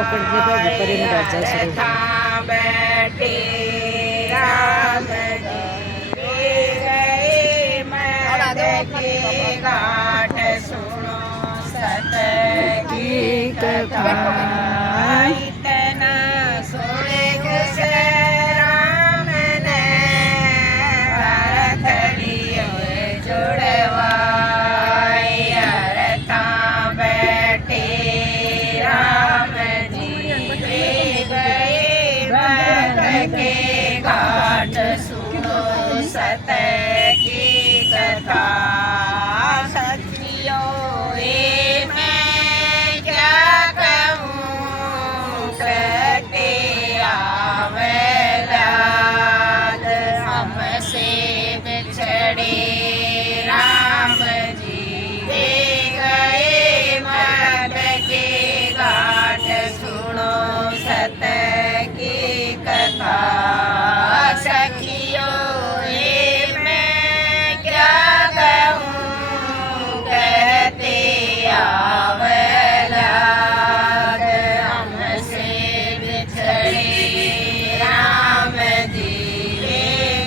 पकड़ने पर ऊपर इन राजा शुरू था बैठे राम जी गए मद की घाट सुनो सत की कथा इतना सुने से राम ने भरतड़ियों जुड़वाई अरथा बैठे राम जी गए भरत के घाट सुनो सत की कथा सखियों ये मैं क्या कहूँ कहते आवे याद हमसे बिछड़े राम जी गए मद के घाट सुनो सत की कथा सखियों ये मैं क्या कहूँ कहते आवे याद हमसे बिछड़े राम जी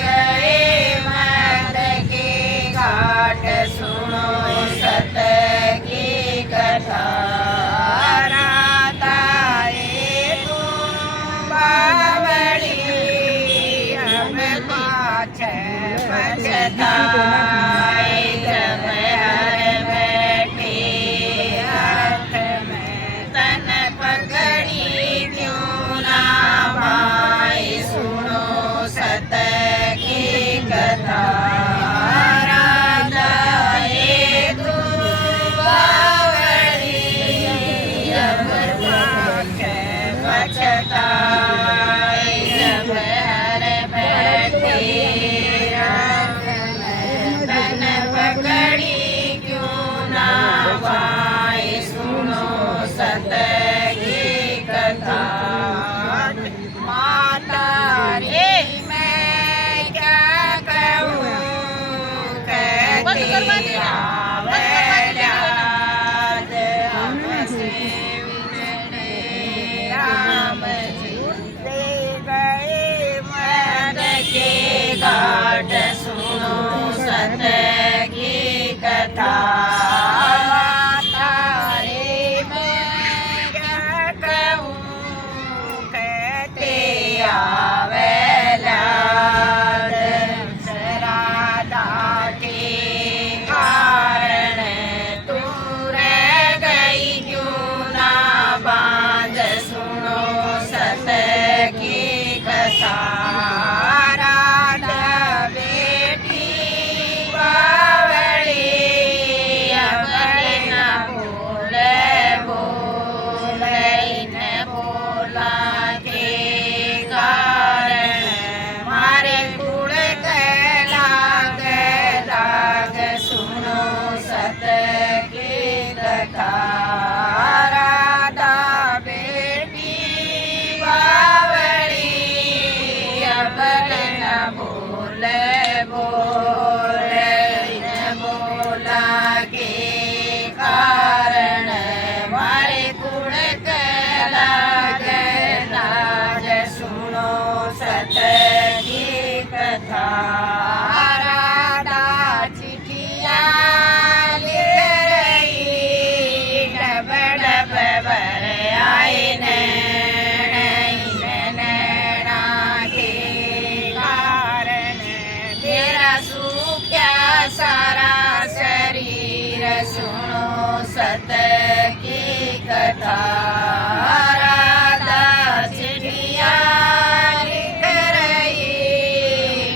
गए मद के घाट सुनो सत की कथा राधा ये तुम बावड़ी हम पाछे पछताए जब हर बैठे हाथ में तन पकड़ी क्यों ना भाई सुनो सत की कथा राधा ये तुम बावड़ी अब पाछे पछताए जब हर बैठे हाथ में तन पकड़ी क्यों ना भाई सुनो सत की कथा माता रे मैं क्या कहूँ कहते आवे याद हमसे बिछड़े राम जी गए मद के घाट सुनो सत की कथा माता रे मैं क्या कहूँ कहते आवे याद राधा के कारण तू रह गई क्यों ना बांध सुनो सत की कथा राधा बेटी बावड़ी अब न बोले बोले न बोला के कारण मारे कुड़ के लाग दाग सुनो सत की कथा राधा बेटी बावड़ी अब न बोले बोले न बोला के कारण मारे कुड़ के लाग लाज सुनो सत की कथा राधा चिठिया लिख रही डब डब भर आए नैना के कारण मेरा सूख्या सारा शरीर सुनो सत की कथा राधा चिड़िया लिख रही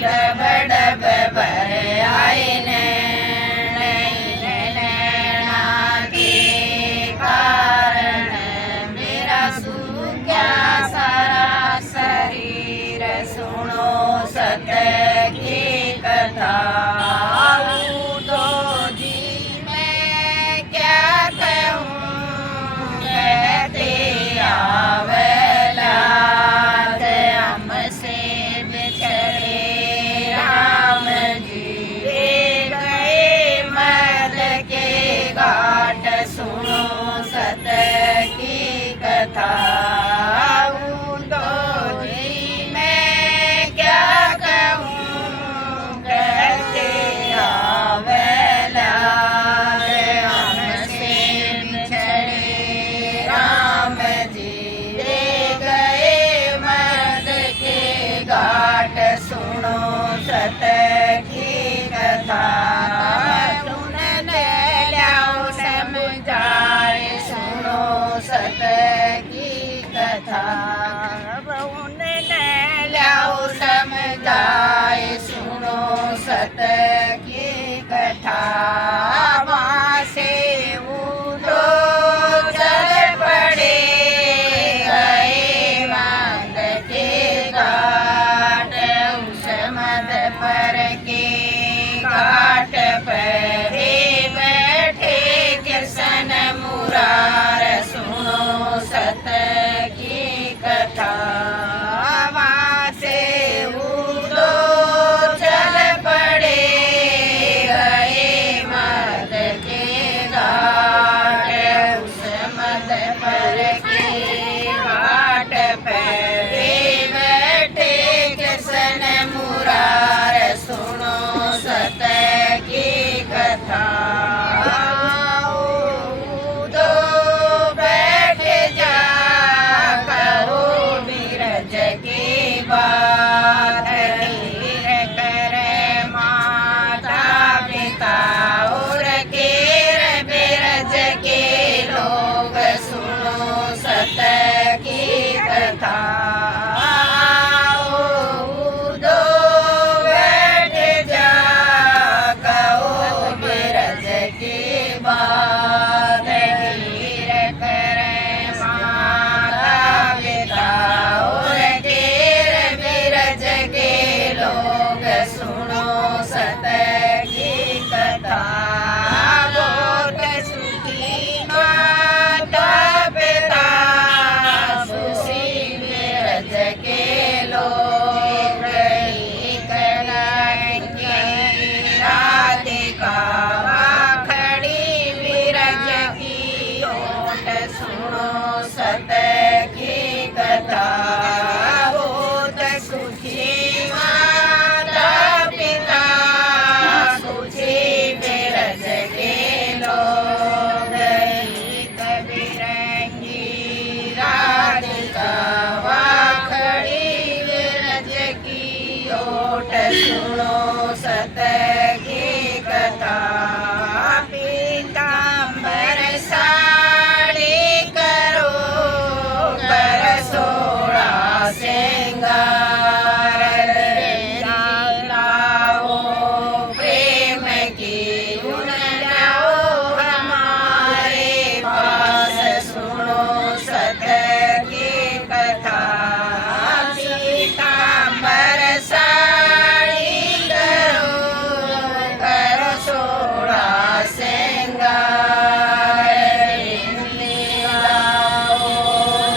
डब डब भर आए नैना के कारण मेरा सूख्या सारा शरीर सुनो सत की कथा तो जी मैं क्या कहूँ कहते आवे याद हमसे बिछड़े राम जी गए मद के घाट सुनो सत की कथा। सत की कथा वहाँ से उठो चल पड़े गए मद के घाट उस मद पर के घाट पर बैठे कृष्ण मुरार सुनो सत की कथा वहाँ से उठो चल पड़े गए मद के घाट उस मद पर के घाट पर बैठे कृष्ण मुरार सुनो सत की कथा दो बैठ जा कहो बिरज की बात धीर कर माता पिता और केर बिरज के लोग सुनो सत की कथा दो बैठ जा कहो बिरज की बात धीर कर माता पिता और केर बिरज के लोग सुनो सत की कथा बहुत सुखी माता पिता सुशी बिरज के लोग राधिका खड़ी बिरज की ओट सुनो सत की कथा बहुत सुखी माता पिता सुखी बिरज के लोग कबीरंगी राधिका खड़ी बिरज की ओट सुनो सत की कथा पीतांबर साड़ी करो कर सोड़ा श्रृंगार लाओ प्रेम की गुण लाओ हमारे पास सुनो सत की कथा पीतांबर साड़ी करो सोड़ा श्रृंगार लाओ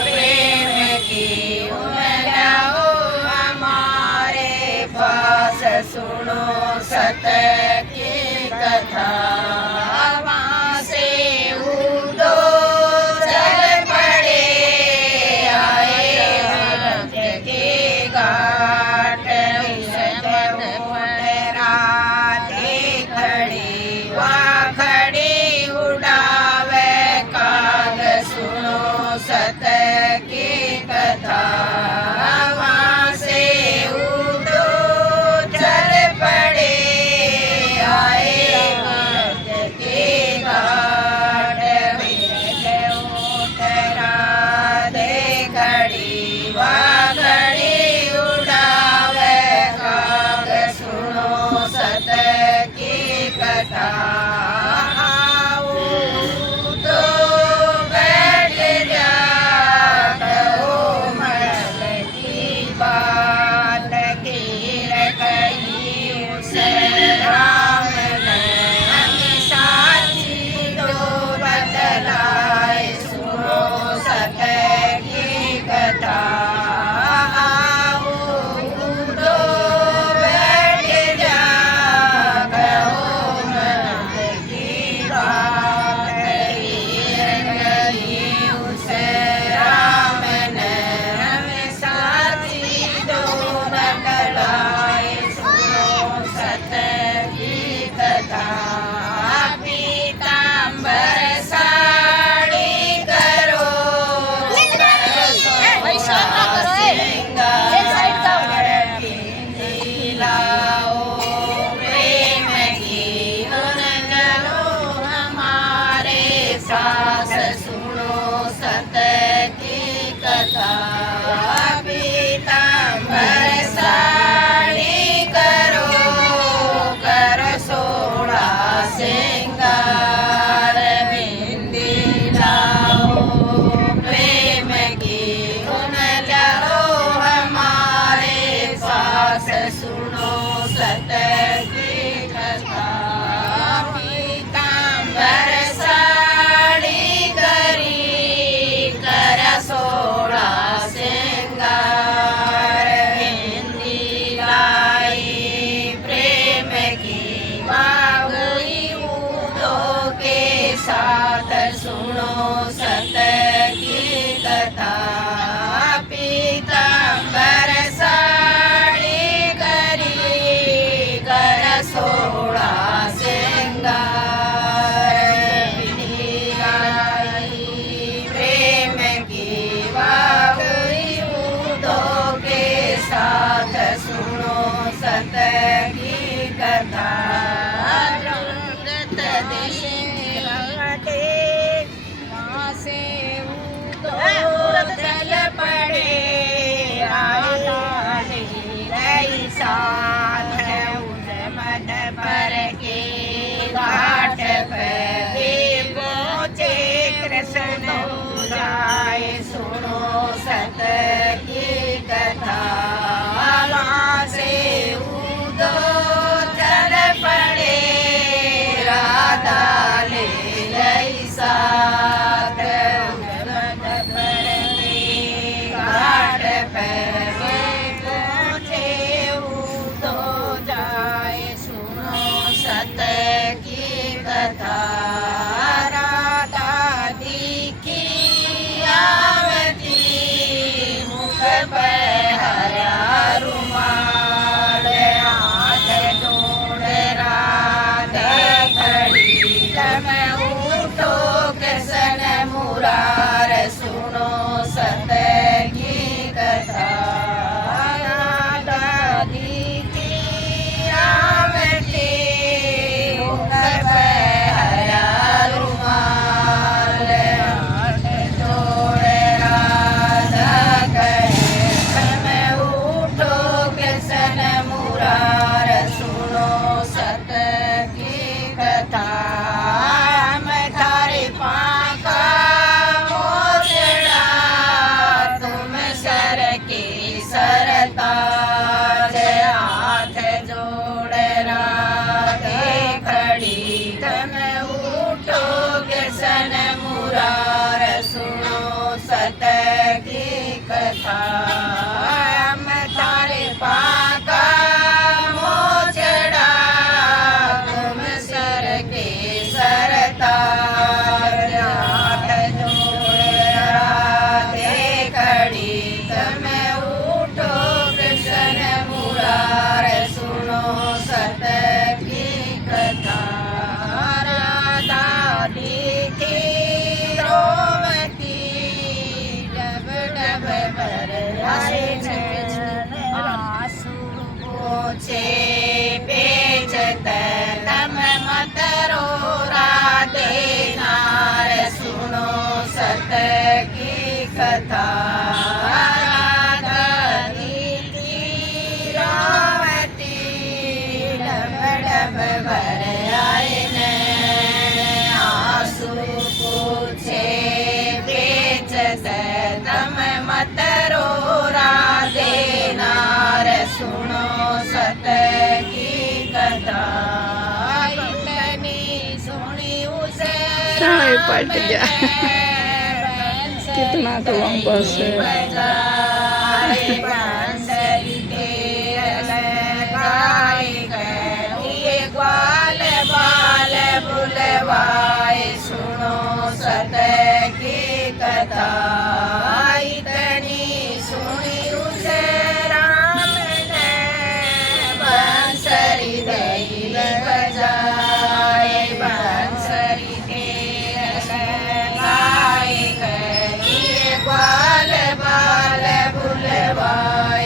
प्रेम की गुण लाओ हमारे पास सुनो सत की कथा वहाँ से उठो चल पड़े आए भरत के घाट राधे खड़ी वहाँ खड़ी उड़ावे काग सुनो सत की कथा वहाँ से उठो चल पड़े दास सुनो सत की कथा पीतांबर साड़ी करी कर सोड़ा श्रृंगार मेहंदी लाई प्रेम की बाबुई उदों के साथ सुनो सत की कथा पीतांबर साड़ी करी कर सोड़ा श्रृंगार मेहंदी लाई प्रेम की बाबुई उदों के साथ सुनो सत की कथा रंगत देशे रंगते वहाँ से उदो चल पड़े आए रही साथ उजमन पर के घाट पर पहुँचे कृष्ण जाए सुनो सत की कथा वहाँ से उदो चल पड़े राधा ले लई साथ उजमन पर के घाट पर पहुँचे उदो जाए सुनो सत की कथा राधा दिखी आवती मुख पर हरा रुमाल हाथ जोड़ राधे खड़ी तम उठो कृष्ण मुरार सुनो सत की कथा राधा दिखी आवती मुख पर हरा रुमाल हाथ जोड़ राधा खड़ी तम उठो कृष्ण मुरार सुनो सत की कथा मैं थारे पाका मोचड़ा तुम सर की सरताज हाथ जोड़ राधे खड़ी तम उठो कृष्ण मुरार सुनो सत की कथा मैं थारे पाका मोचड़ा तुम सर के सरताज हाथ जोड़ राधे खड़ी तम उठो कृष्ण मुरार सुनो सत की कथा राधा दिखी रोवती डब डब भर आए आंसू पोछे बेचत तम मत रो राधे नार सुनो सत की कथा राधा दिखी रोवती डब डब भर आए आंसू पोछे बेचत तम मत रो राधे नार सुनो सत की कथा इतनी सुनी उसे चाय पट गया। कितना तो लंबा से बजाए बांसुरी तेल लगाए गए ग्वाल बाल बुलवाए सुनो सत की कथा इतनी सुनी उसे राम ने बांसुरी दई बजाए बांसुरी तेल लगाए गए ग्वाल बाल बुलवाए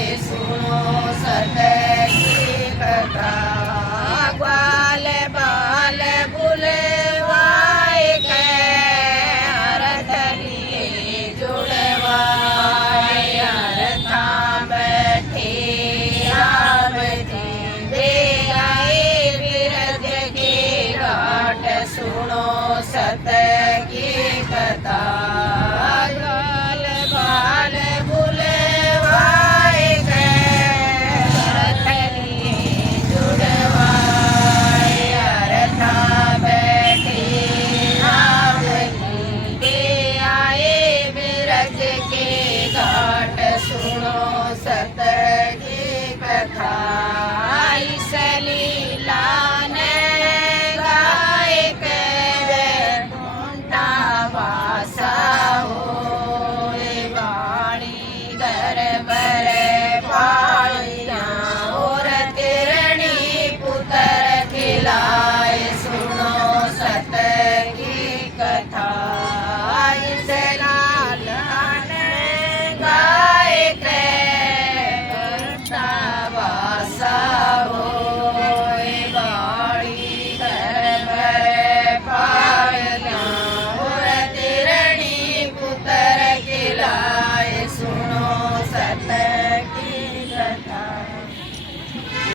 था